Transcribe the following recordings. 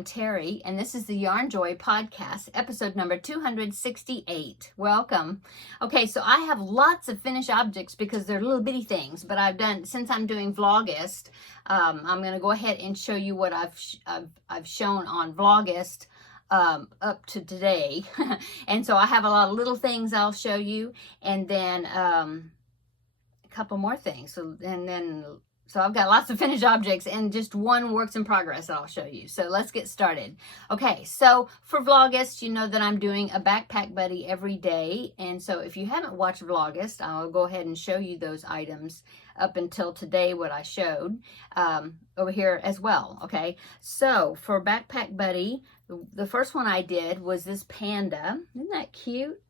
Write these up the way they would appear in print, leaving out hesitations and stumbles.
I'm Terry, and this is the Yarnjoy podcast, episode number 268. Welcome. Okay, so I have lots of finished objects because they're little bitty things, but since I'm doing Vlogust, I'm going to go ahead and show you what I've shown on Vlogust up to today. And so I have a lot of little things I'll show you, and then a couple more things. So I've got lots of finished objects and just one works in progress that I'll show you. So let's get started. Okay, so for Vlogust, you know that I'm doing a backpack buddy every day. And so if you haven't watched Vlogust, I'll go ahead and show you those items up until today, what I showed over here as well. Okay, so for backpack buddy, the first one I did was this panda. Isn't that cute?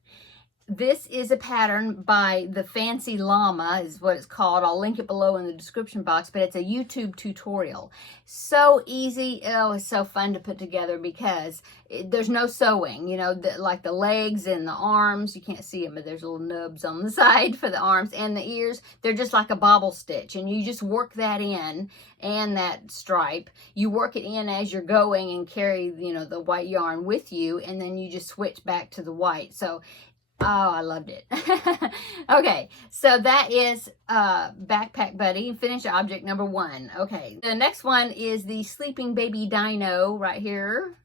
This is a pattern by the Fancy Llama is what it's called. I'll link it below in the description box, but it's a YouTube tutorial. So easy. Oh, it's so fun to put together because there's no sewing, you know, like the legs and the arms. You can't see them, but there's little nubs on the side for the arms and the ears. They're just like a bobble stitch, and you just work that in and that stripe. You work it in as you're going and carry, you know, the white yarn with you, and then you just switch back to the white. So oh, I loved it. Okay, so that is Backpack Buddy, finished object number 1. Okay, the next one is the Sleeping Baby Dino right here.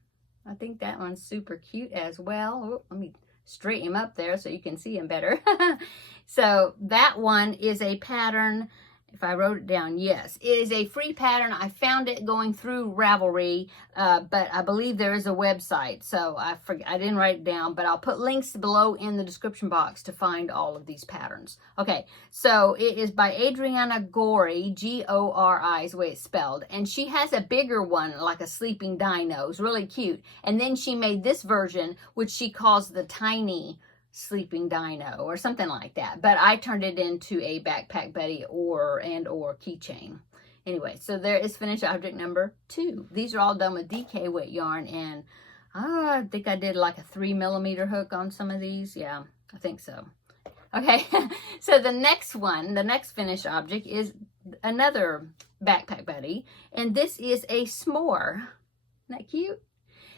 I think that one's super cute as well. Oh, let me straighten him up there so you can see him better. So that one is a pattern. If I wrote it down, yes, it is a free pattern. I found it going through Ravelry, but I believe there is a website, so I didn't write it down, but I'll put links below in the description box to find all of these patterns. Okay, so it is by Adriana Gori, G-O-R-I is the way it's spelled, and she has a bigger one, like a sleeping dino. It's really cute, and then she made this version, which she calls the tiny sleeping dino or something like that, but I turned it into a backpack buddy or keychain. Anyway, so there is finished object number 2. These are all done with DK weight yarn, and I think I did like a 3mm hook on some of these. Yeah, I think so. Okay, so the next finished object is another backpack buddy, and this is a s'more. Isn't that cute?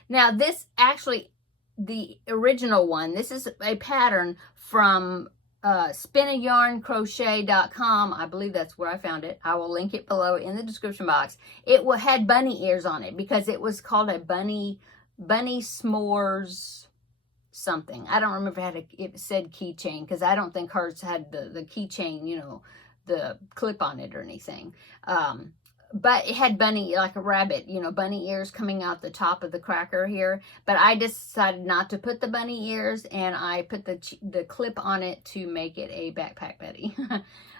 Now this actually, the original one, this is a pattern from spinayarncrochet.com. I believe that's where I found it. I will link it below in the description box. It had bunny ears on it because it was called a bunny s'mores something. I don't remember if it said keychain, because I don't think hers had the keychain, you know, the clip on it or anything. But it had bunny, like a rabbit, you know, bunny ears coming out the top of the cracker here. But I decided not to put the bunny ears, and I put the clip on it to make it a backpack buddy.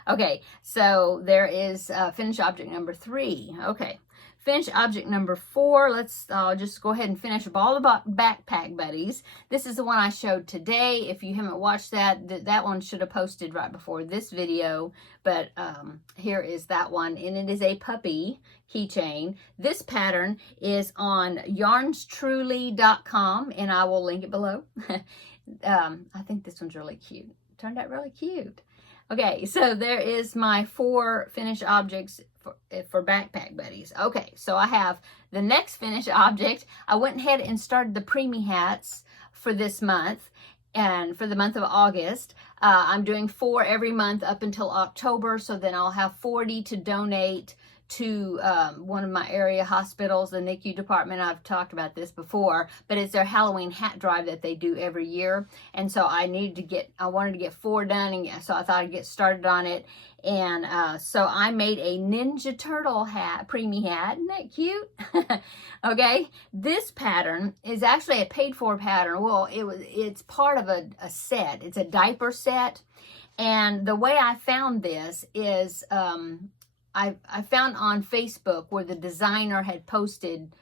Okay, so there is finished object number 3. Okay, finished object number 4. I'll just go ahead and finish up all the backpack buddies. This is the one I showed today. If you haven't watched that one should have posted right before this video. But here is that one, and it is a puppy keychain. This pattern is on yarnstruly.com, and I will link it below. I think this one's really cute. Turned out really cute. Okay, so there is my 4 finished objects for backpack buddies. Okay, so I have the next finished object. I went ahead and started the Preemie hats for this month, and for the month of August. I'm doing 4 every month up until October, so then I'll have 40 to donate to one of my area hospitals, the NICU department. I've talked about this before, but it's their Halloween hat drive that they do every year. And so I wanted to get 4 done, and so I thought I'd get started on it. And so I made a Ninja Turtle hat, Preemie hat. Isn't that cute? Okay, this pattern is actually a paid-for pattern. Well, it's part of a set. It's a diaper set. And the way I found this is I found on Facebook where the designer had posted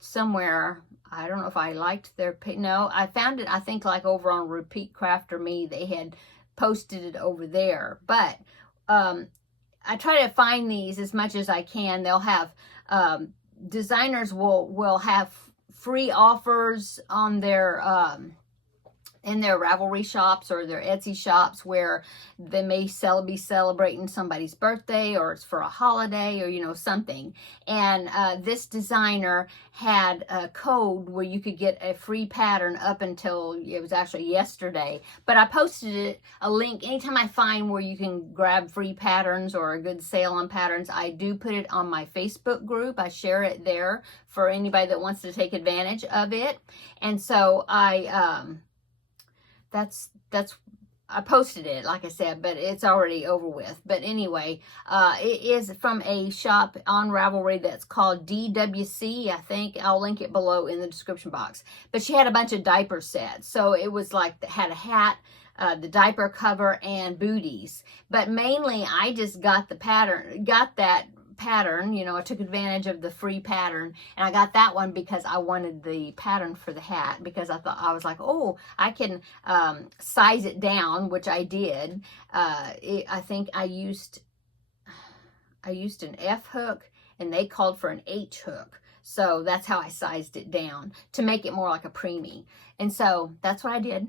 somewhere. I don't know if I liked their page. No, I found it, I think, like over on Repeat Crafter Me. They had posted it over there. But I try to find these as much as I can. They'll have, designers will have free offers on their, in their Ravelry shops or their Etsy shops where they may be celebrating somebody's birthday, or it's for a holiday, or, you know, something. And this designer had a code where you could get a free pattern up until, it was actually yesterday. But I posted a link anytime I find where you can grab free patterns or a good sale on patterns. I do put it on my Facebook group. I share it there for anybody that wants to take advantage of it. And so I posted it, like I said, but it's already over with. But anyway, it is from a shop on Ravelry that's called DWC, I think. I'll link it below in the description box. But she had a bunch of diaper sets. So it was like, had a hat, the diaper cover, and booties. But mainly, I just got that pattern, you know, I took advantage of the free pattern, and I got that one because I wanted the pattern for the hat, because I was like, oh, I can size it down, which I did. I think I used an F hook, and they called for an H hook. So that's how I sized it down to make it more like a preemie. And so that's what I did.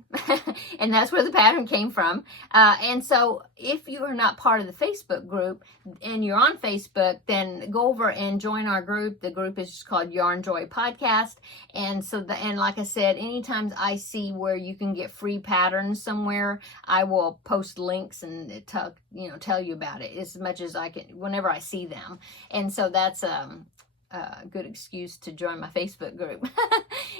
And that's where the pattern came from. And so if you are not part of the Facebook group and you're on Facebook, then go over and join our group. The group is just called Yarnjoy Podcast. And so, and like I said, anytime I see where you can get free patterns somewhere, I will post links and tell you about it as much as I can whenever I see them. And so that's good excuse to join my Facebook group.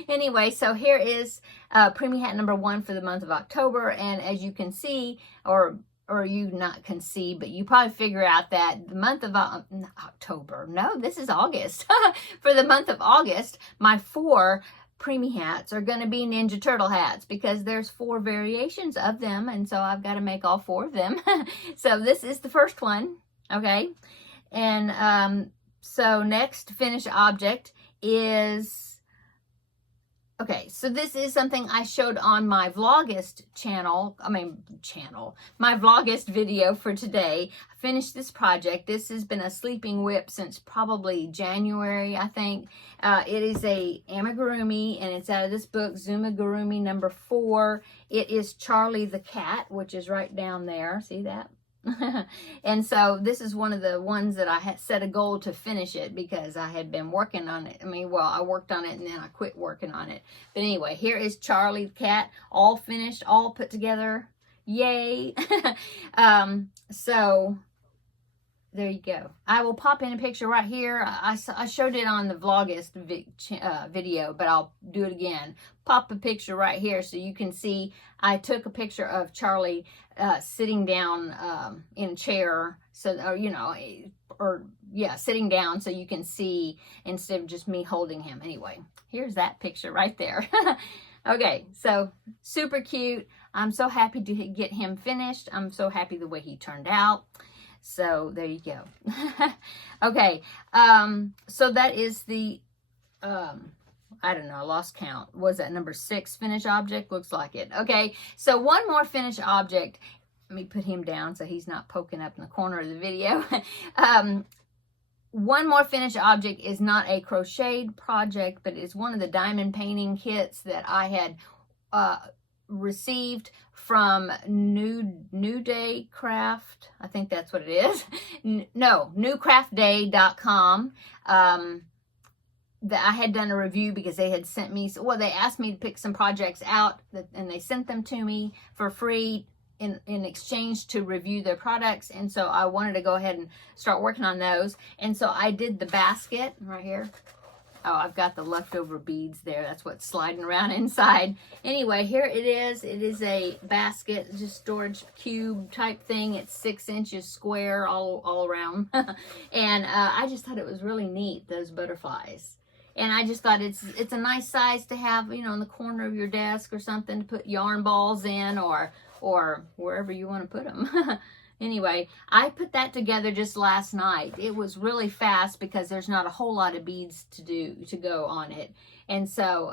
Anyway, so here is Preemie hat number 1 for the month of October. And as you can see, or you not can see, but you probably figure out that the month of October, no, this is August. For the month of August, my 4 Preemie hats are going to be Ninja Turtle hats, because there's 4 variations of them, and so I've got to make all 4 of them. So this is the first one, okay? And so next finished object is, okay, so this is something I showed on my Vlogist my Vlogist video for today. I finished this project. This has been a sleeping whip since probably January, I think. It is a amigurumi, and it's out of this book, Zumigurumi number 4. It is Charlie the cat, which is right down there. See that? And so this is one of the ones that I had set a goal to finish it, because I had been working on it. I worked on it and then I quit working on it. But anyway, here is Charlie the cat, all finished, all put together. Yay! So there you go. I will pop in a picture right here. I showed it on the Vlogist video, but I'll do it again. Pop a picture right here so you can see. I took a picture of Charlie sitting down in a chair, sitting down so you can see instead of just me holding him. Anyway, here's that picture right there. Okay, so super cute. I'm so happy to get him finished. I'm so happy the way he turned out. So there you go. Okay, so that is the, I don't know, I lost count. Was that number 6 finished object? Looks like it. Okay, so one more finished object. Let me put him down so he's not poking up in the corner of the video. One more finished object is not a crocheted project, but it's one of the diamond painting kits that I had received from New Day Craft. I think that's what it is. No, newcraftday.com. That I had done a review because they had sent me, they asked me to pick some projects out, and they sent them to me for free in exchange to review their products. And so I wanted to go ahead and start working on those. And so I did the basket right here. Oh, I've got the leftover beads there. That's what's sliding around inside. Anyway, here it is. It is a basket, just storage cube type thing. It's 6 inches square all around. And I just thought it was really neat, those butterflies. And I just thought it's a nice size to have, in the corner of your desk or something, to put yarn balls in, or wherever you want to put them. Anyway, I put that together just last night. It was really fast because there's not a whole lot of beads to go on it. And so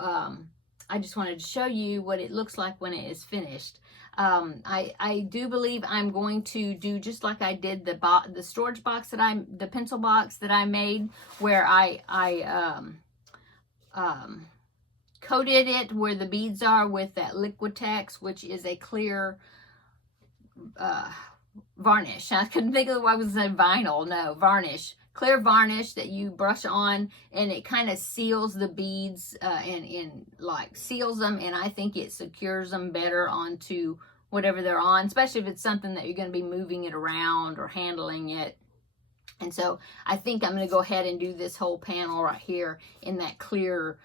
I just wanted to show you what it looks like when it is finished. I do believe I'm going to do just like I did the storage box the pencil box that I made, where I coated it where the beads are with that Liquitex, which is a clear varnish. I couldn't think of why I was saying vinyl. No, varnish. Clear varnish that you brush on, and it kind of seals the beads and like seals them, and I think it secures them better onto whatever they're on, especially if it's something that you're going to be moving it around or handling it. And so I think I'm going to go ahead and do this whole panel right here in that clear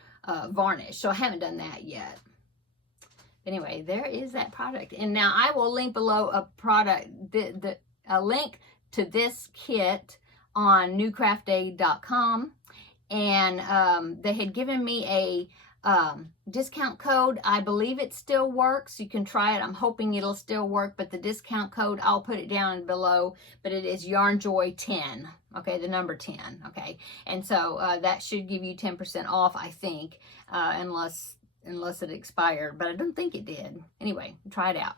varnish. So I haven't done that yet. Anyway, there is that product. And now I will link below a product, a link to this kit on newcraftday.com. And they had given me a discount code. I believe it still works. You can try it. I'm hoping it'll still work, but the discount code, I'll put it down below, but it is Yarnjoy 10. Okay, the number 10. Okay, and so that should give you 10% off, I think, unless it expired, but I don't think it did. Anyway, try it out.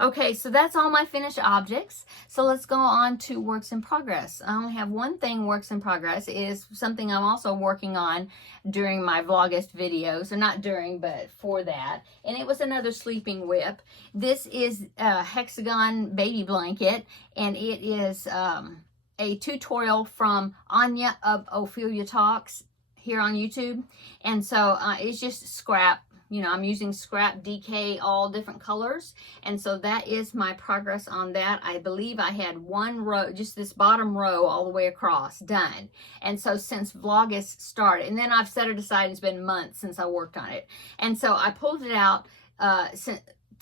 Okay, so that's all my finished objects. So let's go on to works in progress. I only have one thing works in progress. It is something I'm also working on during my Vlogust videos, or not during, but for that. And it was another sleeping whip. This is a Hexagon baby blanket, and it is a tutorial from Anya of Ophelia Talks here on YouTube. And so it's just scrap, you know, I'm using scrap DK, all different colors. And so that is my progress on that. I believe I had one row, just this bottom row all the way across done. And so since Vlogust started, and then I've set it aside, it's been months since I worked on it. And so I pulled it out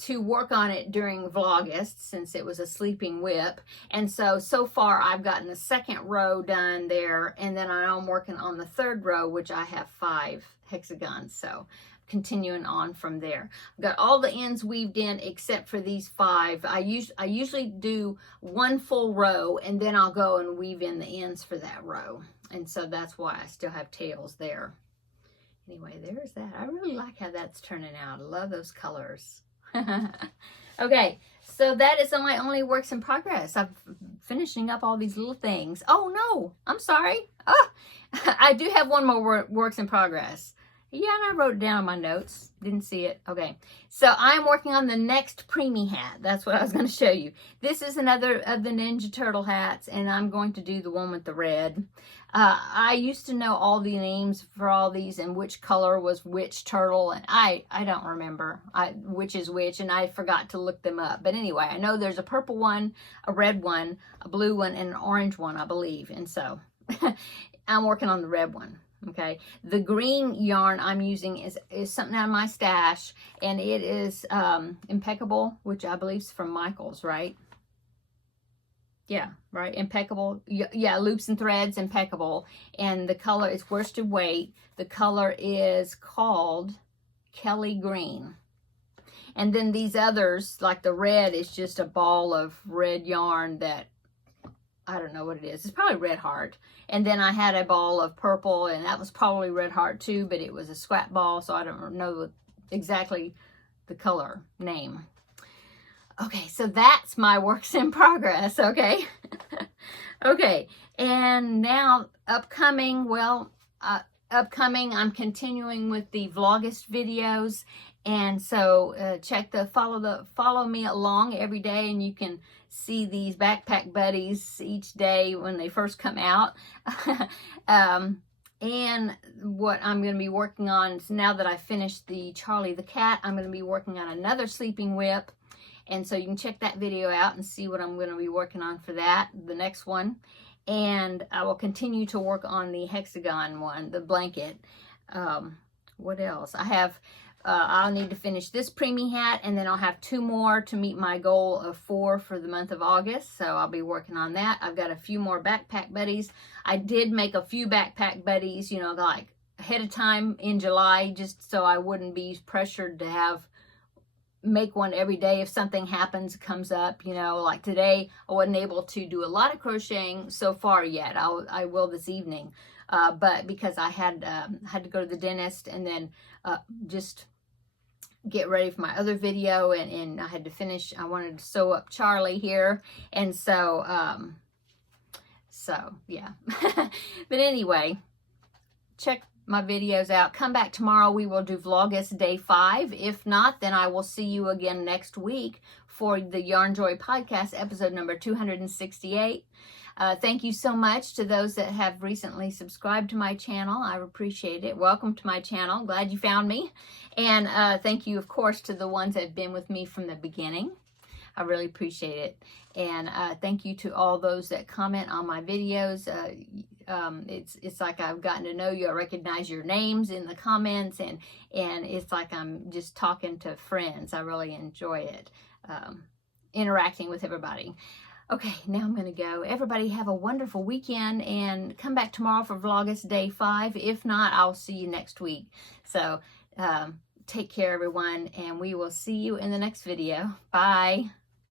to work on it during Vlogust, since it was a sleeping whip. And so far I've gotten the second row done there, and then I'm working on the third row, which I have 5 hexagons. So continuing on from there, I've got all the ends weaved in except for these 5. I usually do one full row, and then I'll go and weave in the ends for that row. And so that's why I still have tails there. Anyway, there's that. I really like how that's turning out. I love those colors. Okay, so that is my only works in progress. I'm finishing up all these little things. Oh no, I'm sorry. I do have one more works in progress. Yeah, and I wrote it down in my notes. Didn't see it. Okay, so I'm working on the next Preemie hat. That's what I was going to show you. This is another of the Ninja Turtle hats, and I'm going to do the one with the red. I used to know all the names for all these and which color was which turtle, and I don't remember which is which, and I forgot to look them up. But anyway, I know there's a purple one, a red one, a blue one, and an orange one, I believe. And so I'm working on the red one. Okay, the green yarn I'm using is something out of my stash, and it is Impeccable, which I believe is from Michael's, right? Yeah, right, Impeccable. Yeah, Loops and Threads, Impeccable. And the color is worsted weight. The color is called Kelly Green. And then these others, like the red, is just a ball of red yarn that I don't know what it is. It's probably Red Heart. And then I had a ball of purple, and that was probably Red Heart too, but it was a scrap ball, so I don't know exactly the color name. Okay, so that's my works in progress, okay? Okay, and now upcoming, I'm continuing with the Vlogust videos, and so follow me along every day, and you can see these backpack buddies each day when they first come out. And what I'm going to be working on is, now that I finished the Charlie the Cat, I'm going to be working on another sleeping whip. And so you can check that video out and see what I'm going to be working on for that, the next one. And I will continue to work on the Hexagon one, the blanket. What else? I'll need to finish this Preemie hat, and then I'll have 2 more to meet my goal of 4 for the month of August. So I'll be working on that. I've got a few more backpack buddies. I did make a few backpack buddies, you know, like ahead of time in July, just so I wouldn't be pressured to make one every day if something comes up, you know. Like today, I wasn't able to do a lot of crocheting so far yet. I will this evening, but because I had to go to the dentist, and then just get ready for my other video, and I had to finish. I wanted to sew up Charlie here, and so yeah. But anyway, check my videos out. Come back tomorrow. We will do Vlogmas Day 5. If not, then I will see you again next week for the Yarnjoy podcast, episode number 268. Thank you so much to those that have recently subscribed to my channel. I appreciate it. Welcome to my channel. Glad you found me. And thank you, of course, to the ones that have been with me from the beginning. I really appreciate it. And thank you to all those that comment on my videos. It's like I've gotten to know you. I recognize your names in the comments, and it's like I'm just talking to friends. I really enjoy it, interacting with everybody. Okay, now I'm going to go. Everybody have a wonderful weekend, and come back tomorrow for Vlogmas Day 5. If not, I'll see you next week. So take care, everyone, and we will see you in the next video. Bye.